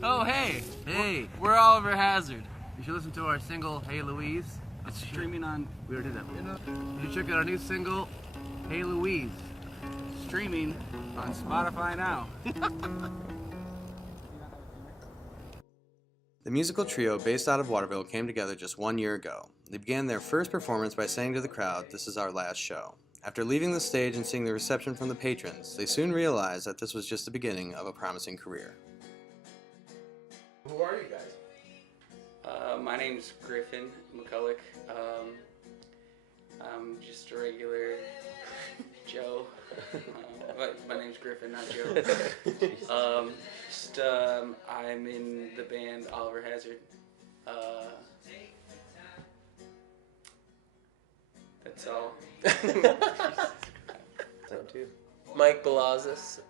Oh, hey, we're Oliver Hazard. You should listen to our single, Hey Louise. It's streaming on... We already did that one. You should check out our new single, Hey Louise. Streaming on Spotify now. The musical trio based out of Waterville came together just 1 year ago. They began their first performance by saying to the crowd, "This is our last show." After leaving the stage and seeing the reception from the patrons, they soon realized that this was just the beginning of a promising career. Who are you guys? My name's Griffin McCulloch. I'm just a regular Joe. My name's Griffin, not Joe. I'm in the band Oliver Hazard. That's all. Mike Balazis.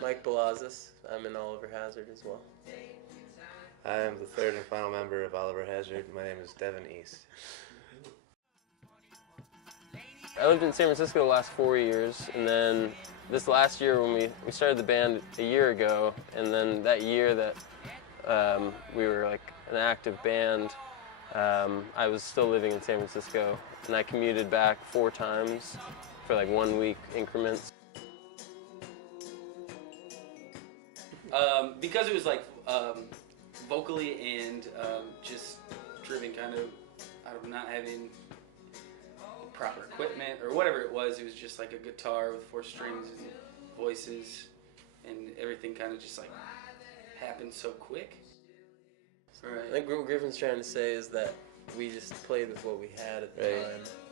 Mike Balazis. I'm in Oliver Hazard as well. I am the third and final member of Oliver Hazard. My name is Devin East. I lived in San Francisco the last 4 years, and then this last year when we started the band a year ago, and then that year that we were like an active band, I was still living in San Francisco, and I commuted back 4 times for like 1 week increments. Because it was like vocally and just driven kind of out of not having proper equipment or whatever it was just like a guitar with 4 strings and voices, and everything kind of just like happened so quick. Right. I think what Griffin's trying to say is that we just played with what we had at the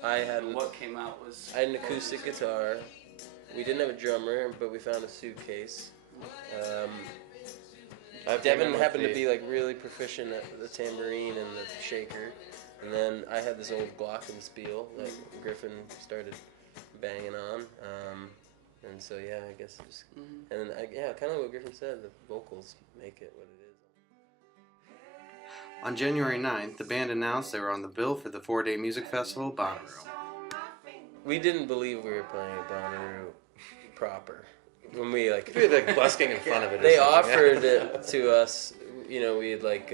time. And what came out was... I had an acoustic guitar. We didn't have a drummer, but we found a suitcase. Devin happened to be like really proficient at the tambourine and the shaker. And then I had this old glockenspiel that Griffin started banging on. And so yeah, I guess just... And then, kind of what Griffin said, the vocals make it what it is. On January 9th, the band announced they were on the bill for the 4-day music festival, Bonnaroo. We didn't believe we were playing at Bonnaroo proper. When we like... We had like busking in front of it. They offered it to us, you know, we had like,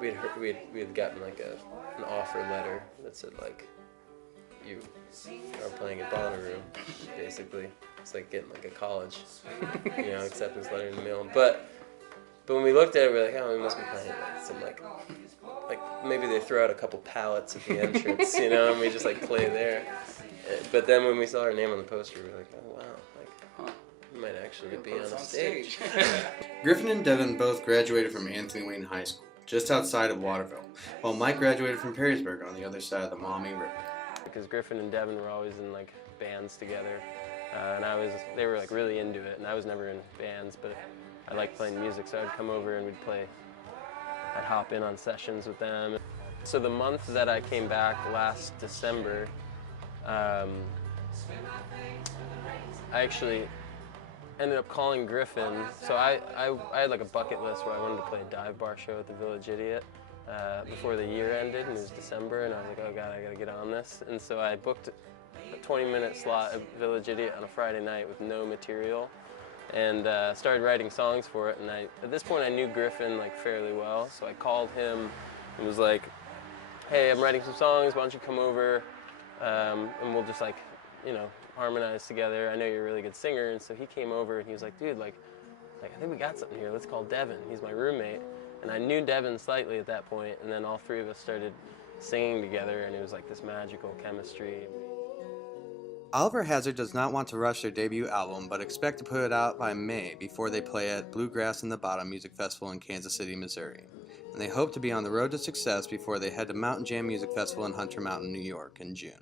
we had gotten like an offer letter that said like, you are playing at Bonnaroo, basically. It's like getting like a college, you know, acceptance letter in the mail. But when we looked at it, we were like, oh, we must be playing like some like maybe they throw out a couple pallets at the entrance, you know, and we just like play there. But then when we saw our name on the poster, we were like, oh wow, like we might actually be on a stage. Griffin and Devin both graduated from Anthony Wayne High School, just outside of Waterville, while Mike graduated from Perrysburg on the other side of the Maumee River. Because Griffin and Devin were always in like bands together, and they were like really into it, and I was never in bands, but I liked playing music, so I'd come over and I'd hop in on sessions with them. So the month that I came back last December, I actually ended up calling Griffin. So I had like a bucket list where I wanted to play a dive bar show at the Village Idiot before the year ended, and it was December, and I was like, oh God, I gotta get on this. And so I booked a 20-minute slot at Village Idiot on a Friday night with no material, and started writing songs for it. And at this point I knew Griffin like fairly well, so I called him and was like, hey, I'm writing some songs, why don't you come over and we'll just like, you know, harmonize together. I know you're a really good singer. And so he came over and he was like, dude, like I think we got something here, let's call Devin, he's my roommate. And I knew Devin slightly at that point, and then all 3 of us started singing together, and it was like this magical chemistry. Oliver Hazard does not want to rush their debut album, but expect to put it out by May before they play at Bluegrass in the Bottom Music Festival in Kansas City, Missouri. And they hope to be on the road to success before they head to Mountain Jam Music Festival in Hunter Mountain, New York in June.